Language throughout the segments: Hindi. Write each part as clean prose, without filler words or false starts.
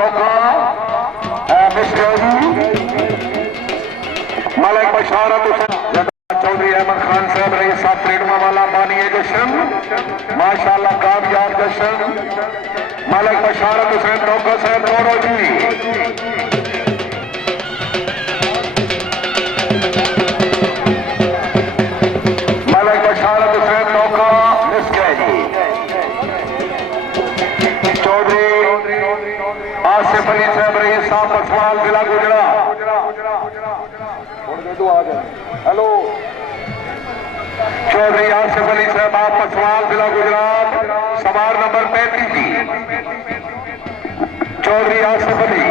टोका मलिक बशारत हुसैन चौधरी अहमद खान साहब रही साहब रेडमा वाला बानी जश्न माशाल्लाह कामयाब जश्न मलिक बशारत हुसैन टोका साहब दोनों जी आसिफ अली साहब रही साहब पसवाल जिला गुजरात। हेलो चौधरी आसिफ अली साहब आप पसवाल जिला गुजरात सवार नंबर 35 जी चौधरी आसिफ अली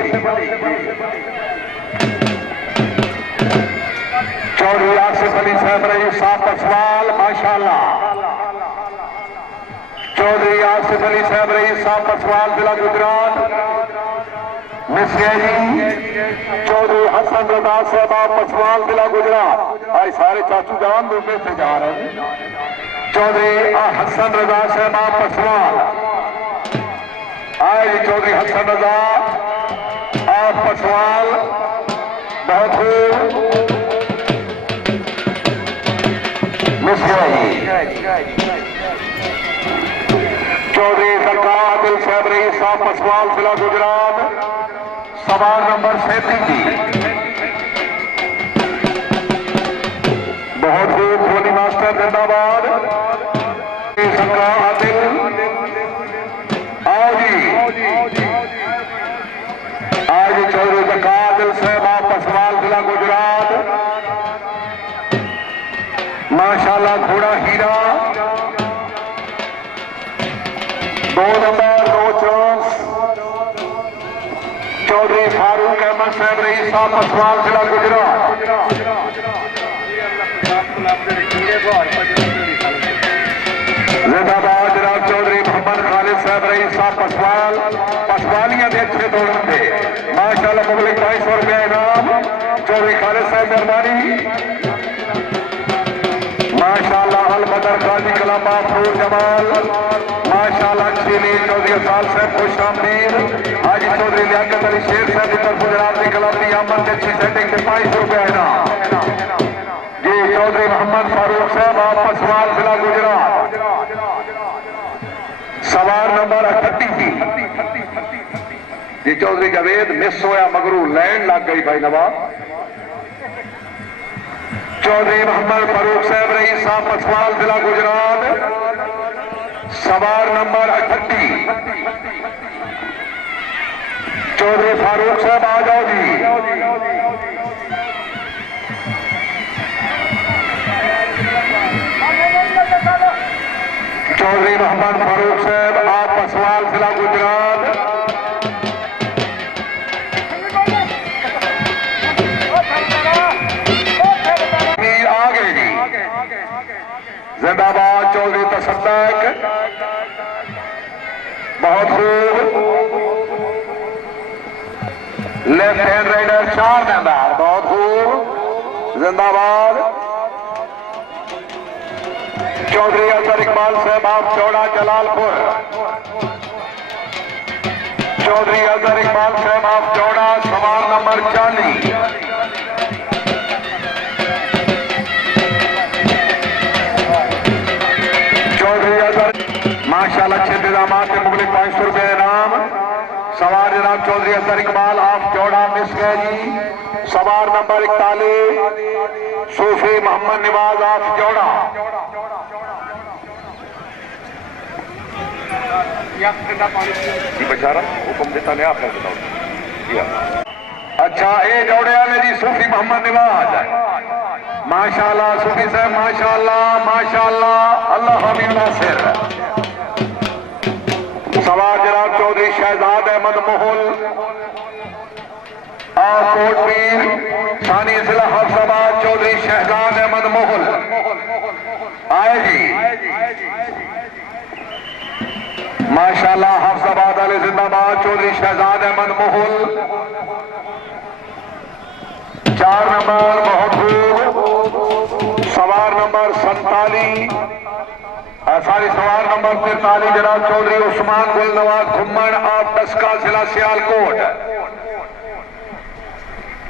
साहब रही साहब पसवाल माशाल्लाह चौधरी आसिफ अली साहब रही साहब पसवाल जिला गुजरात। चौधरी हसन रजा साहब आप पसवाल जिला गुजरात। आज सारे चाचू जान दूसरे से जा रहे हैं। चौधरी हसन रजा साहब आप पसवाल आज चौधरी हसन रजा आप पसवाल बहुत खूब चौधरी सरकार आदिल साहब रही साहब पसवाल जिला गुजरात सवार नंबर 37 जी बहुत खूब धोनी मास्टर जिंदाबाद सरकार आदिल आओ जी आज चौधरी सरकार आदिल साहब आप पसवाल जिला गुजरात माशाल्लाह घोड़ा हीरा 2 नंबर 2 चांस चौधरी फारूक अहमद साहब रही साहब पसवाल जिला गुजरात। जिंदाबाद जनाब चौधरी मोहम्मद खालिद साहब रही साहब पसवाल पसवालियां भी अच्छे दौड़ थे माशाल्लाह पब्लिक 250 रुपया इनाम चौधरी खालिद साहब मेहरबानी माशाल्लाह अल बदर गाजी कला माफरूर जमाल माशाल्लाह चीनी चौधरी साल साहब खुश आमदीद आज चौधरी लियाकत अली शेर साहब की तरफ गुजरात की कला की आमद अच्छी सेटिंग से 500 रुपया इनाम जी चौधरी मोहम्मद फारूक साहब आप पसवाल जिला गुजरात सवार नंबर 38 जी चौधरी जावेद मिस होया मगरू लैंड लग गई भाई नवाब चौधरी मोहम्मद फारूक साहब रही साहब पसवाल जिला गुजरात सवार नंबर 38 चौधरी फारूक साहब आ जाओ जी चौधरी मोहम्मद फारूक साहब आप पसवाल जिला गुजरात जिंदाबाद चौधरी तसद्दक बहुत खूब लेफ्ट हैंड राइडर 4 नंबर बहुत खूब जिंदाबाद चौधरी अजहर इकबाल साहब आप चौड़ा जलालपुर चौधरी अजहर इकबाल साहब आप चौड़ा सवार नंबर 40 माशाल्लाह अच्छे इंतजाम के मुगलिक 500 रुपये इनाम सवार जनाब चौधरी अजहर इकबाल आप चौड़ा मिस गए जी सवार नंबर 41 सूफी मोहम्मद निवाज आप चौड़ा बेचारा हुक्म देता नहीं आपने बताओ अच्छा ये जोड़े वाले जी सूफी मोहम्मद निवाज माशाल्लाह सूफी साहब माशाल्लाह अल्लाह हमीद नासिर सवार जनाब चौधरी शहजाद अहमद मोहल कोटमीर सानी जिला हफ्साबाद चौधरी शहजाद अहमद मोहल आए जी माशाल्लाह हफ्साबाद वाले जिंदाबाद चौधरी शहजाद अहमद मोहल 4 नंबर बहुत खूब सवार नंबर 47 सारी सवार नंबर 43 जनाब चौधरी उस्मान गुल नवाज घुम्मन आप दसका जिला सियालकोट।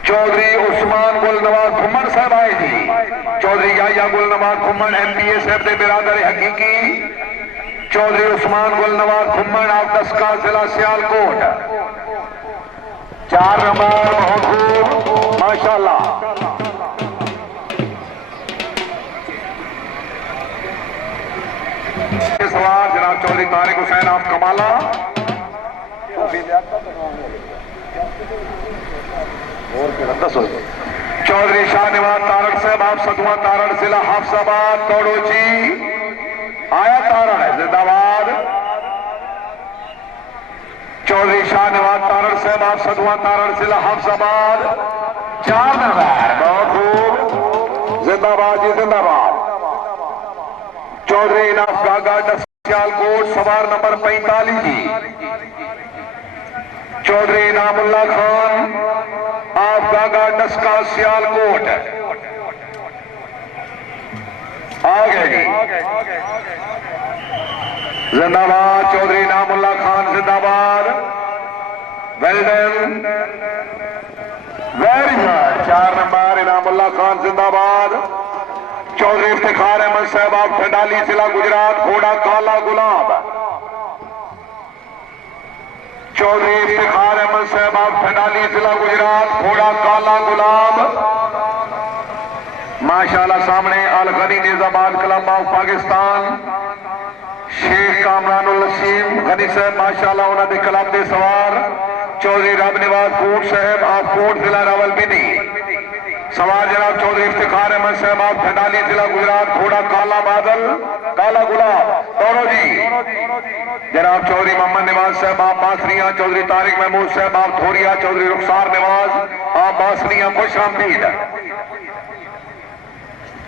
चौधरी उस्मान गुल नवाज घुम्मन साहब आए जी। चौधरी याया गुल नवाज घुम्मन MPA साहब के बिरादर हकीकी। चौधरी उस्मान गुल नवाज घुम्मन आप दसका जिला सियालकोट। 4 नंबर बहुत खूब माशाल्लाह। सवार जनाब चौधरी तारिक हुसैन आप कमाला। चौधरी शाहनवाज तारड़ साहब आप सतुआ तारड़ जिला हाफसाबाद तोड़ो जी आया तारड़ है जिंदाबाद। चौधरी शाहनवाज तारड़ साहब आप सतुआ तारड़ जिला हाफसाबाद। 4 नंबर बहुत खूब जिंदाबाद जी जिंदाबाद। चौधरी इनाफ गागा सियालकोट सवार नंबर 45 जी। चौधरी इनामुल्ला खान आप गागा डस्का सियालकोट आ गए जी जिंदाबाद। चौधरी इनामुल्ला खान जिंदाबाद। Well done very good. 4 number Inamullah Khan जिंदाबाद। चौधरी इफ्तिखार अहमद साहब आप ठंडाली जिला गुजरात घोड़ा काला गुलाब। चौधरी इफ्तिखार अहमद साहब आप ठंडाली जिला गुजरात घोड़ा काला गुलाब माशाल्लाह। सामने अल गनी निजामाबाद क्लब ऑफ पाकिस्तान शेख कामरानुल नसीम गनी साहब माशाल्लाह उन्होंने क्लब के सवार। चौधरी रब निवाज कोट साहब आप कोट जिला रावलपिंडी। सवार जनाब चौधरी इफ्तिखार अहमद साहब आप ठंडाली जिला गुजरात घोड़ा काला बादल काला गुलाब दौड़ो जी। जनाब चौधरी मोहम्मद नवाज साहब आप बासरिया। चौधरी तारिक महमूद साहब आप थोरिया। चौधरी रुखसार नवाज आप बासरिया खुश आमदीद।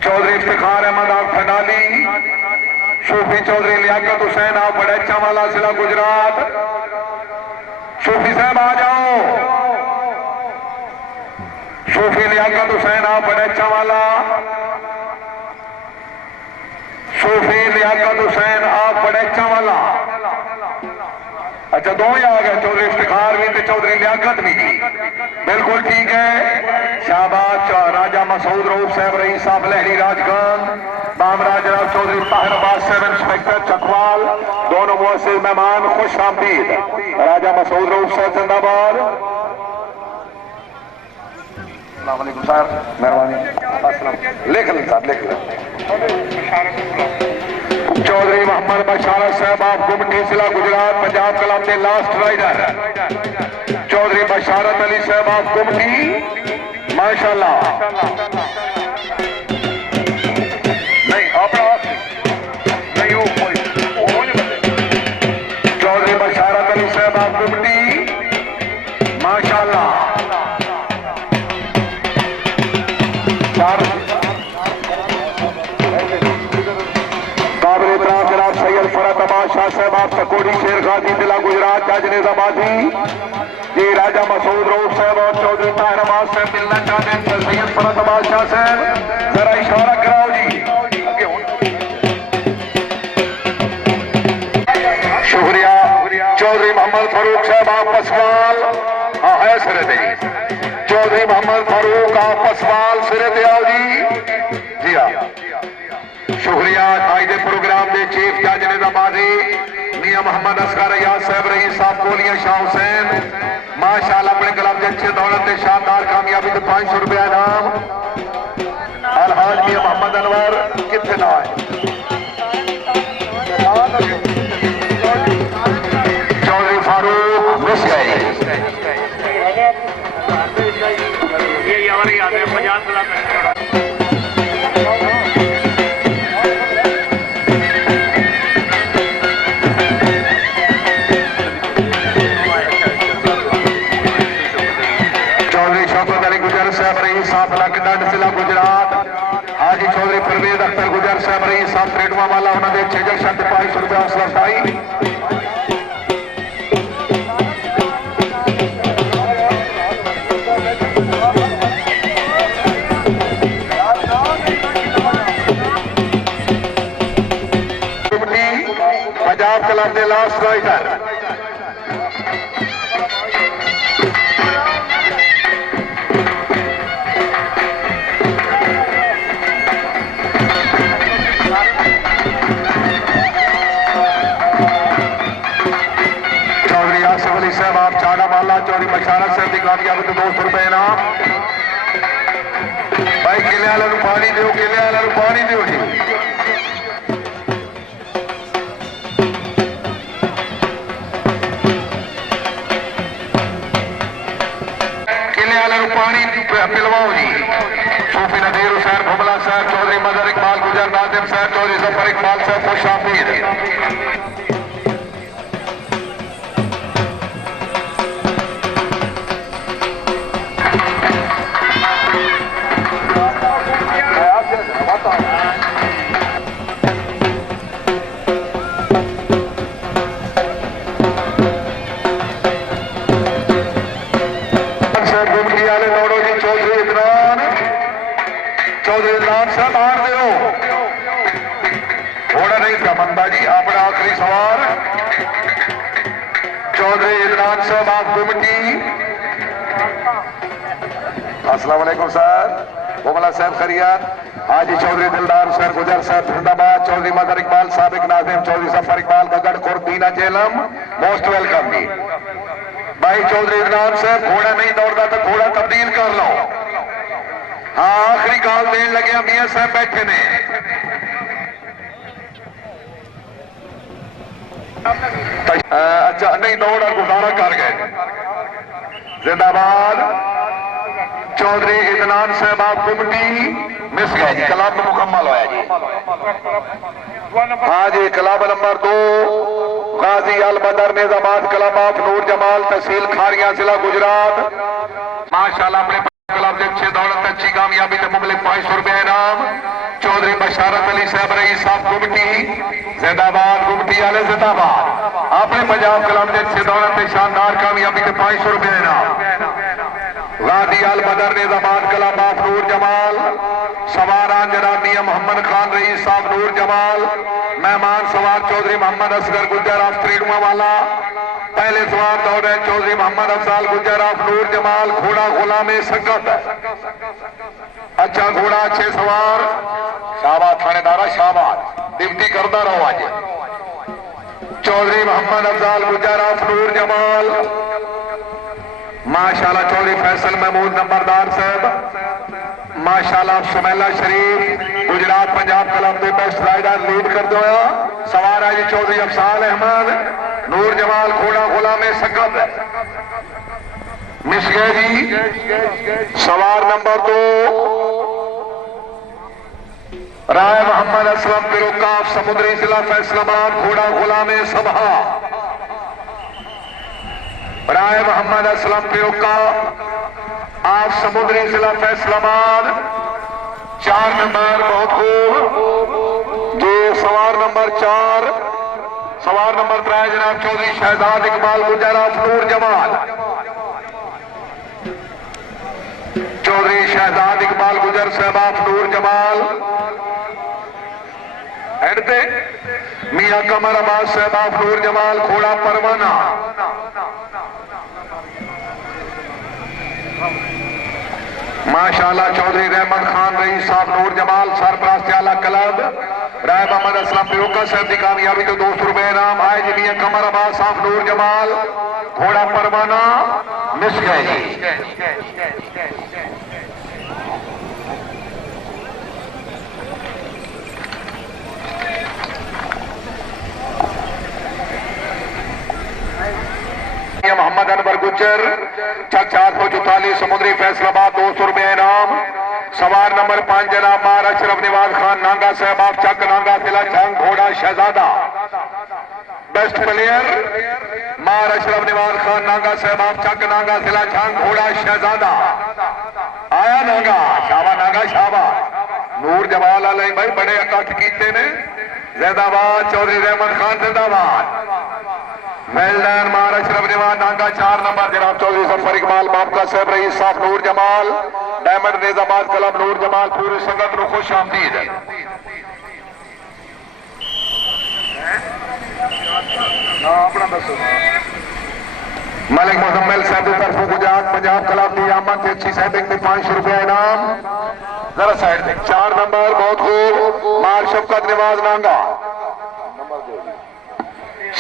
चौधरी इफ्तिखार अहमद आप ठंडाली। सूफी चौधरी लियाकत हुसैन आप बड़ैचा वाला जिला गुजरात। सूफी साहब आ जाओ। सूफी लियाकत हुसैन आप बड़ैचा वाला। सूफी लियाकत हुसैन आप बड़ैचा वाला। अच्छा दो ही आ गए चौधरी इफ्तिखार भी तो चौधरी लियाकत भी जी बिल्कुल ठीक है। शाहबाज राजा मसूद रऊफ साहब रईस साहब लहरी राजगंज बामराज जनाब चौधरी ताहिराबाद साहब इंस्पेक्टर चकवाल दोनों मुअस्सिस मेहमान खुश आमदीद। राजा मसूद रऊफ साहब जिंदाबाद। सर मेहरबानी लिख लें सर लिख लें। चौधरी मोहम्मद बशारत साहब आप गुमटी जिला गुजरात पंजाब क्लब के लास्ट राइडर। चौधरी बशारत अली साहब आप गुमटी माशाल्लाह। नहीं अपना नहीं हो चौधरी बशारत अली साहब आप गुमटी माशाल्लाह। सैयद फरत अबाद शाह साहब आप सकोड़ी शेर गाजी जिला गुजरात जज निजामाबादी जी। राजा मसूद रऊफ साहब और चौधरी ताहिराबाद साहब मिलना चाहते हैं सैयद फरत अबाद शाह साहब जरा इशारा कराओ जी। शुक्रिया। चौधरी मोहम्मद फारूक साहब आप पसवाल हाँ है सिरे जी। चौधरी मोहम्मद फारूक आप पसवाल सिरे दे आओ जी हाँ शुक्रिया। आज के प्रोग्राम के चीफ जज निजामाबादी मियां मोहम्मद असगर अयाज साहब रईस साहब कोलिया शाह हुसैन माशाल्लाह अपने क्लब के अच्छे दौलत के शानदार कामयाबी के 500 रुपया इनाम। अलहाज मियां मोहम्मद अनवर कितने ना है। चौधरी फारूक मिस गए। जिला गुजरात हाजी चौधरी परवेज अख्तर गुजर साहब रही साहब ट्रेडवा वाला उन्होंने 6,500 रुपया हौसला अफजाई। क्लब के लास्ट राइडर चौधरी आसिफ अली साहब आप चाड़ा माला चौधरी बशारत साहब की कामयाबी तो 200 रुपए इनाम भाई किले वाले पानी दो किले वाले पानी दो जी किले वाले पानी पिलवाओ जी सूफी नदीर हुसैन भुमला साहब चौधरी मदर इकबाल गुजर नाजिम साहब चौधरी जफर इकबाल साहब खुश आमदीद चौधरी इमरान साहब हार दो घोड़ा नहीं था बंदा जी अपना आखिरी सवार चौधरी इमरान साहब आप गुमटी अस्सलाम वालेकुम सर बुमला साहब खरियात हाजी चौधरी दिलदार हुसैन गुजर साहब जिंदाबाद चौधरी मदर इकबाल साबिक नाजिम चौधरी जफर इकबाल गगड़ खुर्दीना जेलम मोस्ट वेलकम जी भाई चौधरी इमरान साहब घोड़ा नहीं दौड़ता तो घोड़ा तब्दील कर लो हाँ आखिरी गाल देन लगे मियां साहब बैठे ने अच्छा नहीं दौड़ और गुजारा कर गए जिंदाबाद चौधरी इदनान साहब आप गुमटी मिस गए जी क्लब मुकम्मल होया जी हाँ जी क्लब नंबर 2 गाजी अल बदर निजामाबाद क्लब ऑफ नूर जमाल तहसील खारिया जिला गुजरात माशाल्लाह अपने क्लब से अच्छी दौलत अच्छी कामयाबी तो मुबलिक 500 रुपए इनाम चौधरी बशारत अली साहब रही साहब गुमटी जिंदाबाद गुमटी वाले जिंदाबाद अपने पंजाब क्लब से अच्छी दौलत शानदार कामयाबी तो 500 रुपए इनाम गाजी अल बदर निजामाबाद क्लब ऑफ नूर जमाल सवार जनाब मियां मोहम्मद खान रही साहब नूर जमाल मेहमान सवार चौधरी मोहम्मद असगर गुजर ऑफ त्रिडुआ वाला पहले सवार दौड़ रहे चौधरी मोहम्मद अफजाल गुजर ऑफ नूर जमाल घोड़ा गुलाम संगत अच्छा घोड़ा अच्छे सवार शाबाश थानेदारा शाबाश ड्यूटी करता रहो आज चौधरी मोहम्मद अफजाल गुजर ऑफ नूर जमाल माशाल्लाह चौधरी फैसल महमूद नंबरदार साहब माशाल्लाह सुमेला शरीफ गुजरात पंजाब क्लब के बेस्ट राइडर लीड कर दो सवार है जी चौधरी अफसाल अहमद नूर जमाल घोड़ा गुलाम संगत मिस गए जी सवार नंबर 2 राय मोहम्मद असलम फिरोकाफ समुद्री जिला फैसलाबाद घोड़ा गुलाम सभा राय मोहम्मद असलम फिरोकाफ आप समुद्री जिला फैसलाबाद 4 नंबर बहुत खूब जो सवार नंबर 4 सवार नंबर 3 जनाब चौधरी शहजाद इकबाल गुजर ऑफ नूर जमाल चौधरी शहजाद इकबाल गुजर साहब ऑफ नूर जमाल एडते मियां कमर अब्बास साहब ऑफ नूर जमाल घोड़ा परवाना माशाल्लाह चौधरी रहमत खान रही साहब नूर जमाल सरपरास्त आला क्लब राय मोहम्मद असलम फिरोका साहब की कामयाबी तो 200 रुपए इनाम आए जी मियां कमर अब्बास साहब नूर जमाल घोड़ा परवाना मिस गए जी मोहम्मद अनवर गुज्जर चक 444 समुद्री फैसलाबाद 200 रुपए इनाम सवार नंबर 5 जनाब मार अशरफ निवाज खान नांगा साहब आप चक नांगा जिला छंग घोड़ा शहजादा बेस्ट प्लेयर मार अशरफ निवाज खान नांगा साहब आप चक नांगा जिला छंग घोड़ा शहजादा आया नांगा शाबा नांगा शाबा नूर जमाल अलई भाई बड़े इकट्ठ कीते ने जिंदाबाद चौधरी रहमत खान जिंदाबाद वेलडन मार अशरफ निवाज नांगा 4 नंबर जनाब चौधरी जफर इकबाल बाबका साहब रईस साहब नूर जमाल डायमंड निजामाबाद क्लब नूर जमाल पूरी संगत को खुश आमदीद है अपना दसो मलिक मुजम्मिल साहब की तरफ गुजरात पंजाब क्लब की आमद से अच्छी सेटिंग में 500 रुपया इनाम। जरा साइड में 4 नंबर बहुत खूब मार शफकत निवाज नांगा।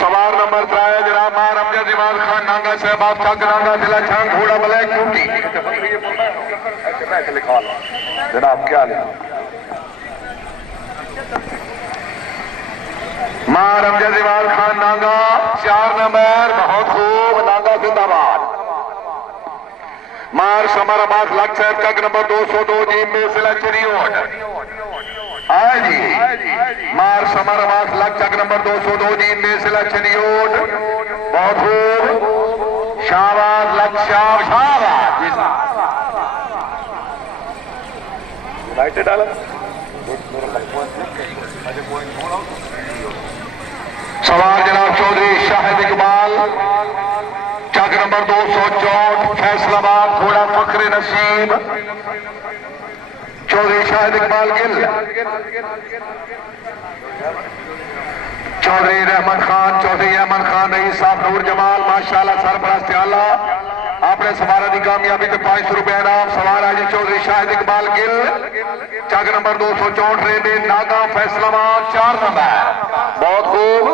सवार नंबर 3 जनाब मार अमजद इमाम खान नांगा साहब आप चक नांगा जिला छांग घोड़ा ब्लैक ड्यूटी जनाब क्या ले मार अमजद इमाम खान नांगा 4 नंबर बहुत खूब नांगा जिंदाबाद। मार समर अब्बास लक साहब चक नंबर 202 जी में सिलेक्शन जी मार समर अब्बास लक चक नंबर 202 जी में सिलेक्शन बहुत खूब शाबाश लक शाबाश यूनाइटेड डाला सवार जनाब चौधरी शाहिद इकबाल चक नंबर 264 फैसलाबाद घोड़ा फखरे नसीब चौधरी शाहिद इकबाल गिल चौधरी रहमत खान चौधरी अहमद खान रईस साहब नूर जमाल माशाल्लाह सरपरस्त आला अपने सवार की कामयाबी पे 500 रुपया इनाम। सवार है जी चौधरी शाहिद इकबाल गिल चक नंबर 264 रेबे नागा फैसलाबाद 4 नंबर बहुत खूब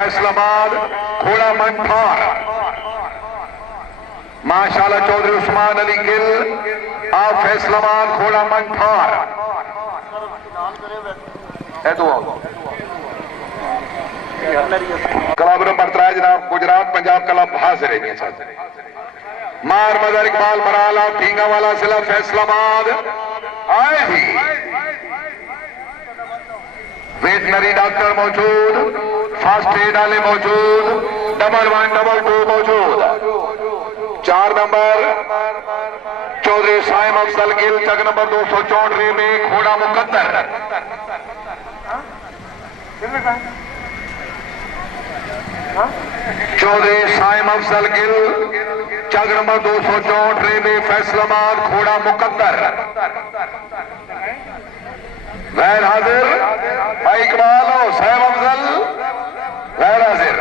फैसलाबाद घोड़ा मंठार माशाल्लाह चौधरी उस्मान अली गिल आप फैसलाबाद घोड़ा मंठार क्लब नंबर 3 जनाब गुजरात पंजाब क्लब हाजिर है मार मदर इकबाल बराला ठींगा वाला जिला फैसलाबाद आए ही वेटनरी डॉक्टर मौजूद फर्स्ट एड वाले मौजूद डबल 1 डबल 2 मौजूद 4 नंबर चौधरी साइम अफसल गिल चक नंबर 264 में घोड़ा मुकद्दर चौधरी साइम अफसल गिल चक नंबर 264 में फैसलाबाद घोड़ा मुकद्दर गैर हाजिर भाई इकबाल हो साइम अफसल गैर हाजिर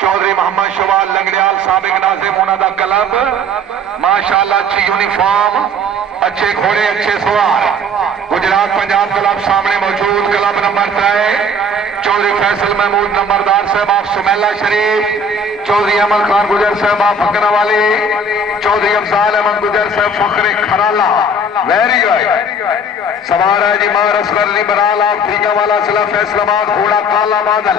चौधरी मोहम्मद शवाल लंगड़ियाल साबिक नाजिम उन्होंने क्लब माशाल्लाह अच्छी यूनिफॉर्म अच्छे घोड़े अच्छे सवार गुजरात पंजाब क्लब सामने मौजूद क्लब नंबर 3 चौधरी फैसल महमूद नंबरदार साहब आप सुमेला शरीफ चौधरी अमल खान गुजर साहब आप फकरा वाले चौधरी अफजाल अहमद गुजर साहब फखरे खराला वेरी गुड सवार है जी मार असगर अली बराल आप ठीका वाला जिला फैसलाबाद घोड़ा काला बादल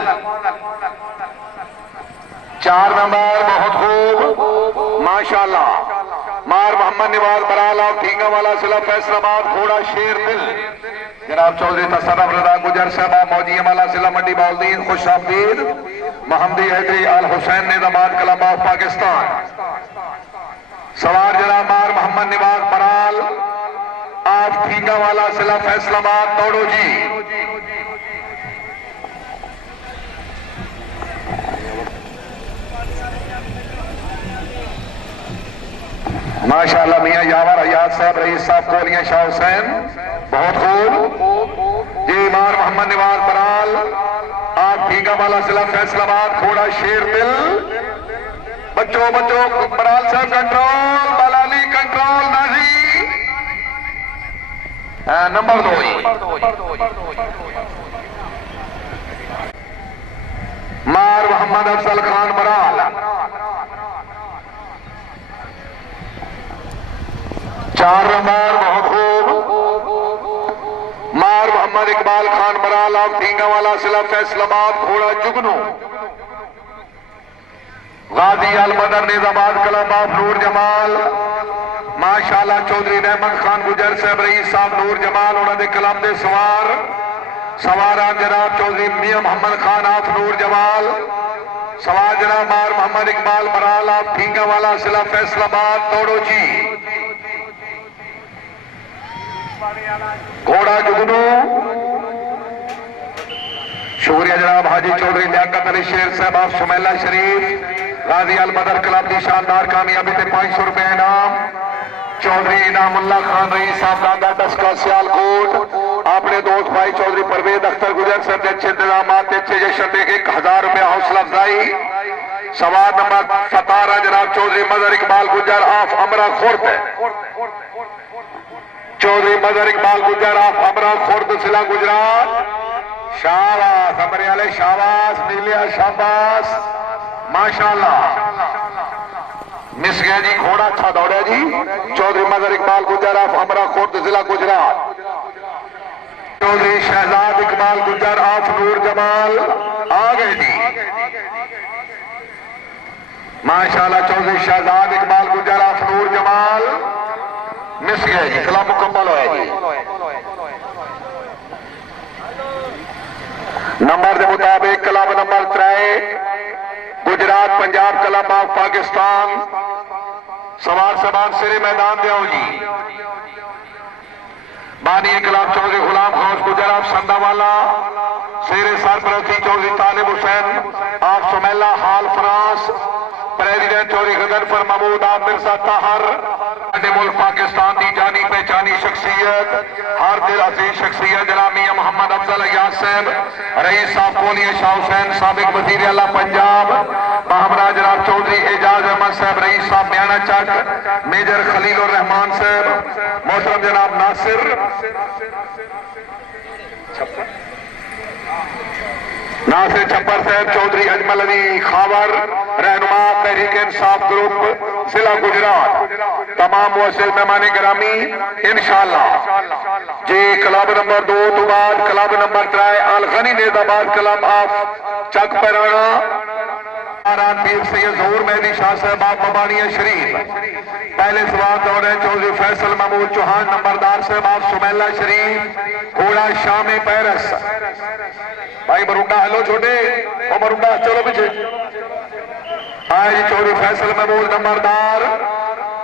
4 नंबर बहुत खूब माशाल्लाह मार मोहम्मद निवाज बराल आप ठीका वाला जिला फैसलाबाद घोड़ा शेर दिल जनाब चौधरी तसरफ रजा गुजर साहब मौजी वाला जिला मंडी बाउद्दीन खुश आमदीद मोहम्मदी हैदरी अल हुसैन निजामाबाद क्लब ऑफ पाकिस्तान सवार जनाब मार मोहम्मद निवाज बराल आप ठीका वाला जिला फैसलाबाद दौड़ो जी माशाल्लाह मियां यावर हयात साहब रईस साहब कोलियां शाह हुसैन बहुत खूब जी मार मोहम्मद निवाज बराल आप ठीका वाला जिला फैसलाबाद घोड़ा शेर दिल बच्चों बच्चों बराल साहब कंट्रोल बलाली कंट्रोल नाजी नंबर 2 मार मोहम्मद अफसल खान बराल 4 नंबर बहुत खूब मार मोहम्मद इकबाल खान बराल आप ठीका वाला जिला फैसलाबाद घोड़ा जुगनू गाजी अल मदर निजामाबाद क्लब ऑफ नूर जमाल माशाल्लाह चौधरी रहमत खान गुजर साहब रईस साहब नूर जमाल उन्होंने क्लब के सवार सवार जनाब चौधरी मियां मोहम्मद खान आप नूर जमाल सवार जनाब मार मोहम्मद इकबाल बराल आप ठीका वाला जिला फैसलाबाद दौड़ो जी घोड़ा जुगनू शुक्रिया जनाब हाजी चौधरी लियाकत अली शेर साहब आप सुमेला शरीफ गाजी अल मदर क्लब की शानदार कामयाबी से 500 रुपया इनाम चौधरी इनामुल्ला खान रईस साहब दादा दसका सियालकोट अपने दोस्त भाई चौधरी परवेज अख्तर गुजर साहब के अच्छे इंतजाम अच्छे जश्न देख 1000 रुपया हौसला अफजाई। सवार नंबर 17 जनाब चौधरी मदर इकबाल गुजर ऑफ अमरा खुर्द, चौधरी मदर इकबाल गुजर ऑफ अमरा खुर्द जिला गुजरात। शाबाश अमरे वाले शाबाश, मिलिया शाबाश, माशाल्लाह। मिस गया जी, घोड़ा अच्छा दौड़ा जी। चौधरी मदर इकबाल गुजर ऑफ अमरा खुर्द जिला गुजरात। चौधरी शहजाद इकबाल गुजर ऑफ नूर जमाल आ गए जी, माशाल्लाह। Chaudhary Shahzad Iqbal Gujjar of Noor Jamal miss गए जी, खिला मुकम्मल होया जी। नंबर के मुताबिक club number 3 Gujarat Punjab club of Pakistan सवार समान सिरे मैदान दे जी। बानी इनकलाब चौधरी गुलाम गौस गुजर ऑफ संदावाला, शेरे सरपरस्ती चौधरी तालिब हुसैन ऑफ सुमेला हाल France, president Chaudhry Ghazanfar Mahmood of Mirza Tahir. मुल्क पाकिस्तान की जानी पहचानी शख्सियत, हर दिल अजीज शख्सियत जनाब मियां मोहम्मद अफजल अय्याज साहब, रईस साहब कोलिया शाह हुसैन साबिक वजीर आला पंजाब, हमरा जनाब चौधरी एजाज अहमद साहब रईस साहब म्याना चक, मेजर खलील उर रहमान साहब, मोहतरम जनाब नासिर छप्पर साहब, चौधरी अजमल अली खावर रहनुमा तहरीक इंसाफ ग्रुप जिला गुजरात, तमाम मुअस्सिस मेहमान गिरामी इंशाअल्लाह जी। क्लब नंबर 2 तो बाद club number 3 Al Ghani Nedabad club of Chak Parana Pir Syed ज़हूर मेहदी शाह साहब आप मबानिया शरीफ। पहले सवाल दौड़े चौधरी फैसल महमूद चौहान नंबरदार साहब आप सुमेला शरीफ, घोड़ा शाम पैरस। भाई मरुंडा हेलो छोटे और मरुंडा चलो पीछे आए जी। चौधरी फैसल महमूद नंबरदार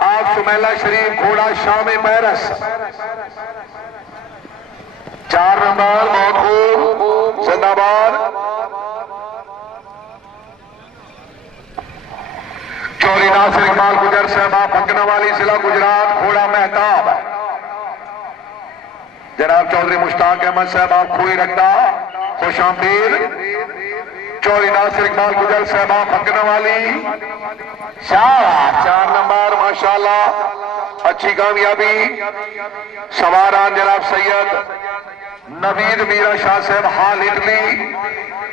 आप सुमेला शरीफ, घोड़ा शाम पैरस। 4 नंबर बहुत खूब जिंदाबाद। चौधरी नासिर इकबाल गुजर साहब भंगनावाली जिला गुजरात, घोड़ा मेहताब। जनाब चौधरी मुश्ताक अहमद साहब आप खुई रखता खुश आमदीद। चौधरी नासिर इकबाल गुजर साहब भंगनावाली, 4 नंबर माशाल्लाह अच्छी कामयाबी। सवारान जनाब सैयद नवीद मीरा शाह साहब हाल इटली,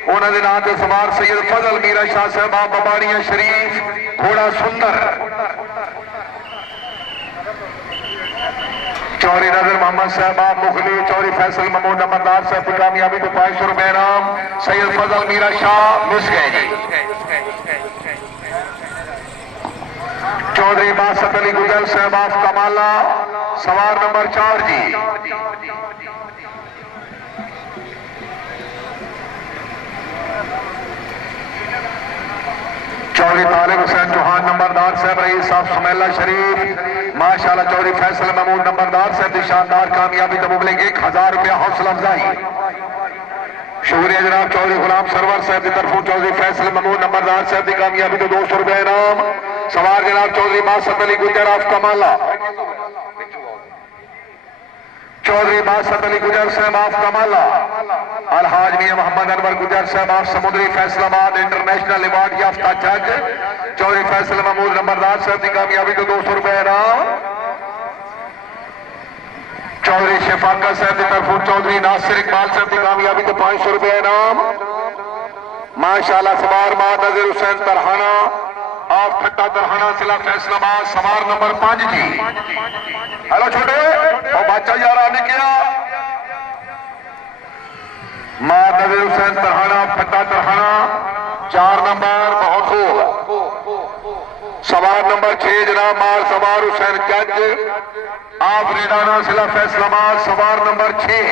उन्होंने नाम से सवार सैयद फजल मीरा शाह साहब आप बबानिया शरीफ, घोड़ा सुंदर। चौधरी नजर मोहम्मद साहब आप मुखली, चौधरी फैसल महमूद नंबरदार साहब की कामयाबी को 500 रुपए इनाम। सैयद फजल मीरा शाह मिस गए जी। चौधरी बासत अली गुजर साहब आप कमाला, सवार नंबर 4 जी। चौधरी तालिब हुसैन चौहान नंबरदार साहब रईस साहब सुमेला शरीफ, माशाल्लाह। चौधरी फैसल महमूद नंबरदार साहब की शानदार कामयाबी तो मुबलिक 1000 रुपया हौसला अफजाई। शुक्रिया जनाब चौधरी गुलाम सरवर साहब की तरफों चौधरी फैसल महमूद नंबरदार साहब की कामयाबी तो 200 रुपया इनाम। सवार जनाब चौधरी बासत अली गुजर ऑफ कमाला, चौधरी बासत अली गुजर साहब ऑफ कमाला, अलहाज मियां मोहम्मद अनवर गुजर साहब ऑफ समुद्री फैसलाबाद इंटरनेशनल अवार्ड याफ्ता जज। चौधरी फैसल महमूद नंबरदार साहब की कामयाबी तो 200 रुपए इनाम। चौधरी शफाका साहब की तरफों चौधरी नासिर इकबाल साहब की कामयाबी तो 500 रुपए इनाम। माशाल्लाह सवार मां नजीर हुसैन तरहाना आप खट्टा तरहाना जिला फैसलाबाद, सवार नंबर 5 जी। हेलो छोटे और बच्चा यार आने क्या मां नजीर हुसैन तरहाना खट्टा तरहाना, 4 नंबर बहुत खूब। सवार नंबर 6 जनाब मार सवार हुसैन जज आप रेडाना जिला फैसलाबाद, सवार नंबर 6।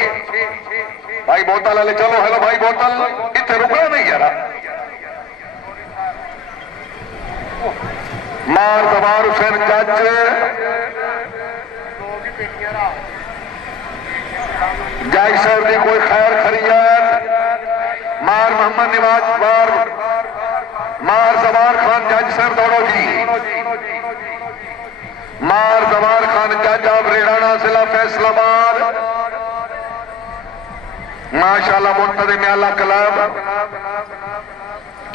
भाई बोतल वाले चलो, हेलो भाई बोतल इतने रुकना नहीं यार। मार सवार हुसैन जज जय साहब की कोई खैर खरीद मार मोहम्मद निवाज मार जवार खान जज साहब दौड़ो जी। मार जवार खान जज ऑफ रेडाना जिला फैसलाबाद, माशाल्लाह मुंतज़िम आला क्लब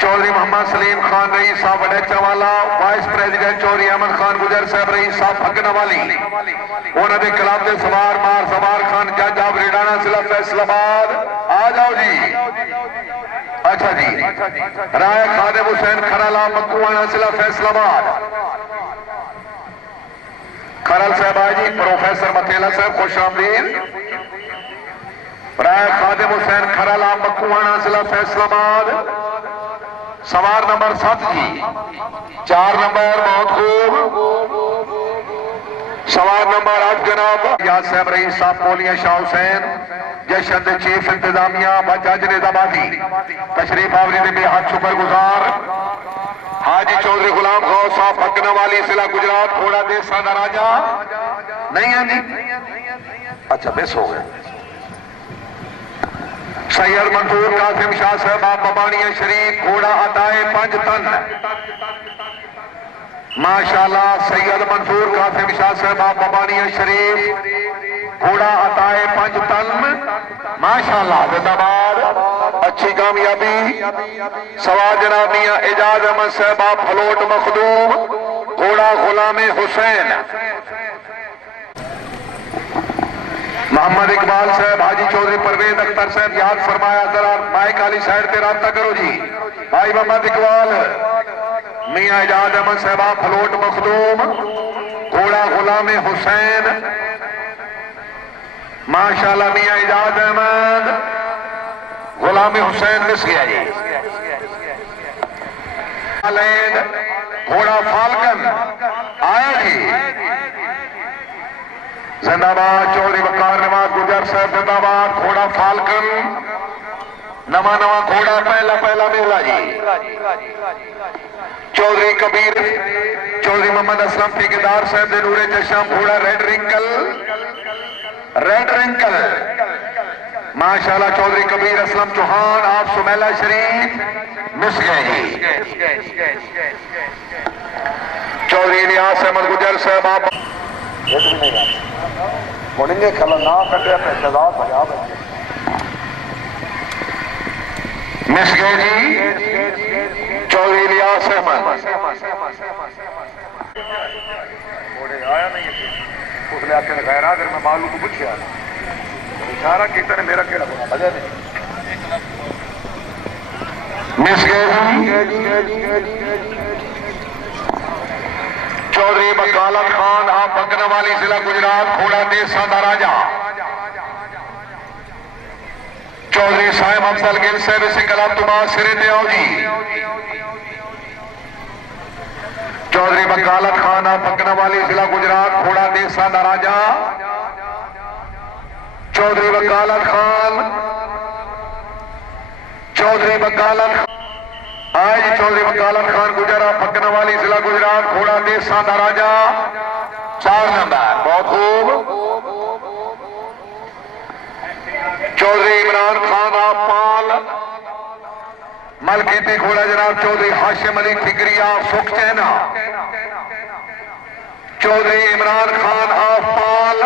चौधरी मोहम्मद सलीम खान रईस साहब वडेचा वाला, वाइस प्रेसिडेंट चौधरी अहमद खान गुजर साहब रईस साहब फगनवाली, उन्होंने क्लब के सवार मार सवार खान जज आप रिडाना जिला फैसलाबाद। आ जाओ जी। अच्छा जी, राय खादिम हुसैन खराला मक्कुआना जिला फैसलाबाद। खरल साहब जी, प्रोफेसर मथेला साहब खुश आमदीद। राय खादिम हुसैन खराला मक्कुआना जिला फैसलाबाद। सवार नंबर 7 जी, 4 नंबर बहुत खूब। सवार नंबर 8 जनाब याद साहब रईस साहब पोलिया शाह हुसैन जशन चीफ इंतजामिया जज निजामाती तशरीफ आवरी ने बेहद शुक्रगुजार। हाजी चौधरी गुलाम खान साहब फगनवाली जिला गुजरात घोड़ा देसा का राजा नहीं है जी। अच्छा मिस हो गया। सैयद मंसूर कासिम शाह साहब आप बबानिया शरीफ घोड़ा अताए 5 टन। माशाल्लाह सैयद मंसूर कासिम शाह साहब आप बबानिया शरीफ घोड़ा अताए 5 टन। माशाल्लाह जिंदाबाद, अच्छी कामयाबी। सवार जनाब मियां एजाज अहमद साहब आप फलोट मखदूम घोड़ा गुलाम हुसैन। मोहम्मद इकबाल साहब हाजी चौधरी परवेज अख्तर साहब याद फरमाया जरा माइक वाली साइड पे राब्ता करो जी। भाई मोहम्मद इकबाल मियां एजाज अहमद साहब फलोट मखदूम घोड़ा गुलाम हुसैन। माशाल्लाह मियां एजाज अहमद गुलाम हुसैन मिस गया जी। घोड़ा फाल्कन आया जी। जिंदाबाद चौधरी वकार नवाज गुजर साहब जिंदाबाद। घोड़ा फाल्कन नवा नवा घोड़ा पहला पहला मेला जी। चौधरी कबीर चौधरी मोहम्मद असलम ठेकेदार साहब ने नूरे चशम घोड़ा रेड रिंकल रेड रिंकल। माशाल्लाह चौधरी कबीर असलम चौहान आप सुमेला शरीफ मिस गए जी। चौधरी इलियास अहमद गुजर साहब आप मुड़ेंगे खला ना कटे पेशेदार पंजाब मिस गए जी। चौधरी इलियास अहमद आया नहीं उसने आके गैर अगर मैं मालूम को पूछा इशारा किया ने मेरा केड़ा बना मजा नहीं मिस गए जी। चौधरी बकालत खान आप फगनवाली जिला गुजरात घोड़ा देसा का राजा। चौधरी साहिब अफजल गिल साहब सिंगल तुमार सिरे ते आओ जी। चौधरी बकालत खान आप फगनवाली जिला गुजरात घोड़ा देसा का राजा। चौधरी बकालत खान चौधरी बकालत आज चौधरी वकालत खान गुजरा फगनवाली जिला गुजरात घोड़ा देसा का राजा 4 नंबर बहुत खूब। चौधरी इमरान खान आप पाल मलकीती घोड़ा जनाब चौधरी हाशिम अली ठिकरिया सुख चैना। चौधरी इमरान खान आप पाल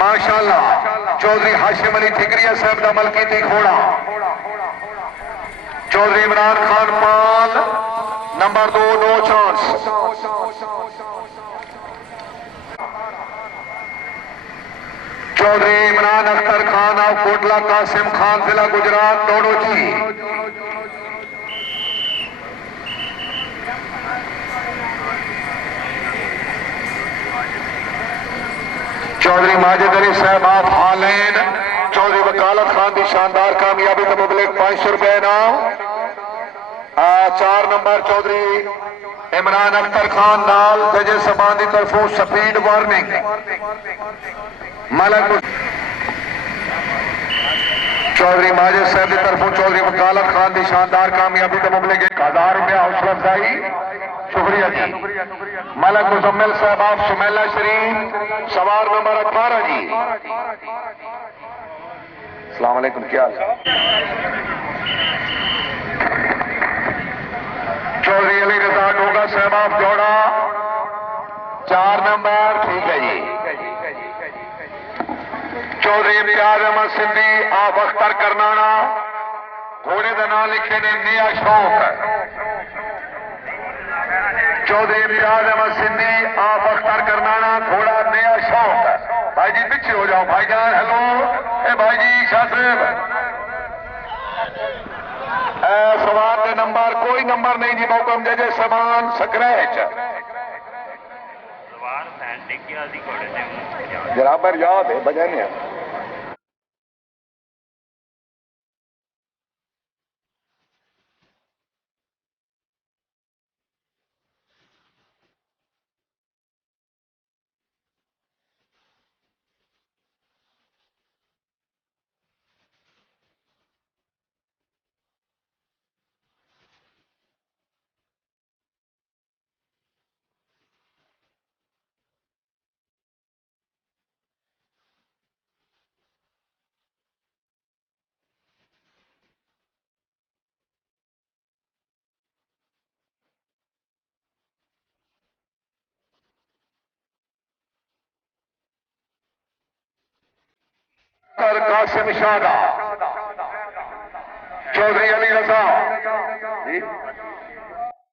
माशाल्लाह चौधरी हाशिम अली ठिकरिया साहब का मलकीती घोड़ा। चौधरी इमरान खान पाल number 2 no chance. Chaudhry Imran Akhtar Khan आप कोटला कासिम खान जिला गुजरात दौड़ो जी। चौधरी माजिद अली साहब आप हालैंड। चौधरी वकालत खान की शानदार कामयाबी का मुबलिक 500 रुपए इनाम। 4 नंबर चौधरी इमरान अख्तर खान नाल जजे सबान की तरफों स्पीड वार्निंग मलक। चौधरी माजिद साहब की तरफों चौधरी वकालत खान की शानदार कामयाबी का मुबलिक 1000 रुपया हौसला अफजाई। शुक्रिया जी। मलक मुजम्मिल साहब आप सुमेला शरीफ सवार नंबर 18 जी। अस्सलाम वालेकुम क्या चौधरी अली रजा डोगा साहब आप जोड़ा 4 नंबर ठीक है जी। चौधरी इम्तियाज अहमद सिंधी आप अख्तर करनाना घोड़े का नाम लिखे ने नया शौक। चौधरी इम्तियाज अहमद सिंधी आप अख्तर करनाना घोड़ा नया शौक। भाई जी पीछे हो जाओ भाईजान। हेलो ए भाई जी शाह साहब सवार के नंबर कोई नंबर नहीं जी मौकम जजे समान स्क्रैच बराबर याद है बजाने। कासिम शादा चौधरी अली रजा